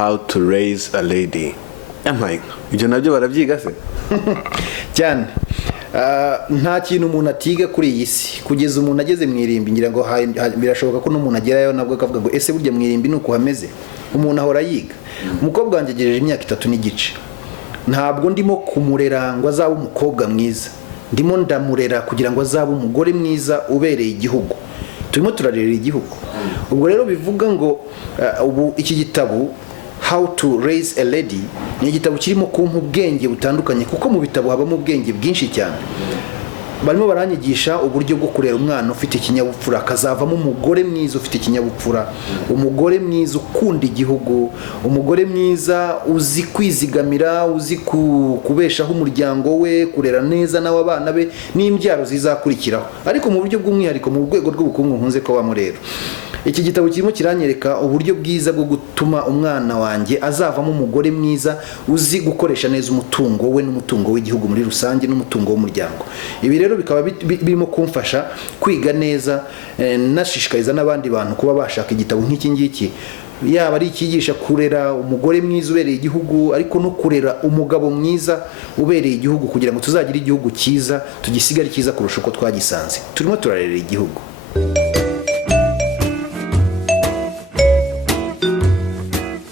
how to raise a lady. Ibyo nabyo barabyiga se cyane. Nta kintu umuntu atiga kuri iyi si kugeza umuntu ageze mu irimbi, ngira ngo birashoboka ko n'umuntu agerayo nabwo akavuga ngo ese burya mu irimbi nuko hameze. Umuntu ahora yiga. Umukobwa wanjye agejeje imyaka 3 n'igice, ntabwo ndimo kumurera ngo azabe umukobwa mwiza, ndimo ndamurera kugira ngo azabe umugore mwiza ubereye igihugu. Turimo turarera igihugu. Ubwo rero bivuga ngo ubu iki gitabo How to Raise a Lady ni igitabo kirimo kumpa ubwenge butandukanye, kuko mu bitabo habamo ubwenge bwinshi cyane. Barimo baranyigisha uburyo bwo kurera umwana ufite ikinyabupfura akazavamo umugore mwiza ufite ikinyabupfura, umugore mwiza ukunda igihugu, umugore mwiza uzi kwizigamira, uzi kubeshaho umuryango we, kurera neza nawe abana be n'imbyaro zizakurikiraho, ariko mu buryo bw'umwihariko mu rwego rw'ubukungu nkunze ko bamo. Rero iki gitabo kirimo kiranyereka uburyo bwiza bwo gutuma umwana wanjye azavamo umugore mwiza uzi gukoresha neza umutungo we n'umutungo w'igihugu muri rusange n'umutungo w'umuryango. Ibi rero bikaba birimo kumfasha kwiga neza, nashishikariza n'abandi bantu kuba bashaka igitabo nk'iki ngiki, yaba ari ikigisha kurera umugore mwiza ubereye igihugu, ariko no kurera umugabo mwiza ubereye igihugu, kugira ngo tuzagire igihugu cyiza tugisigare cyiza kurusha uko twagisanze. Turimo turarera igihugu.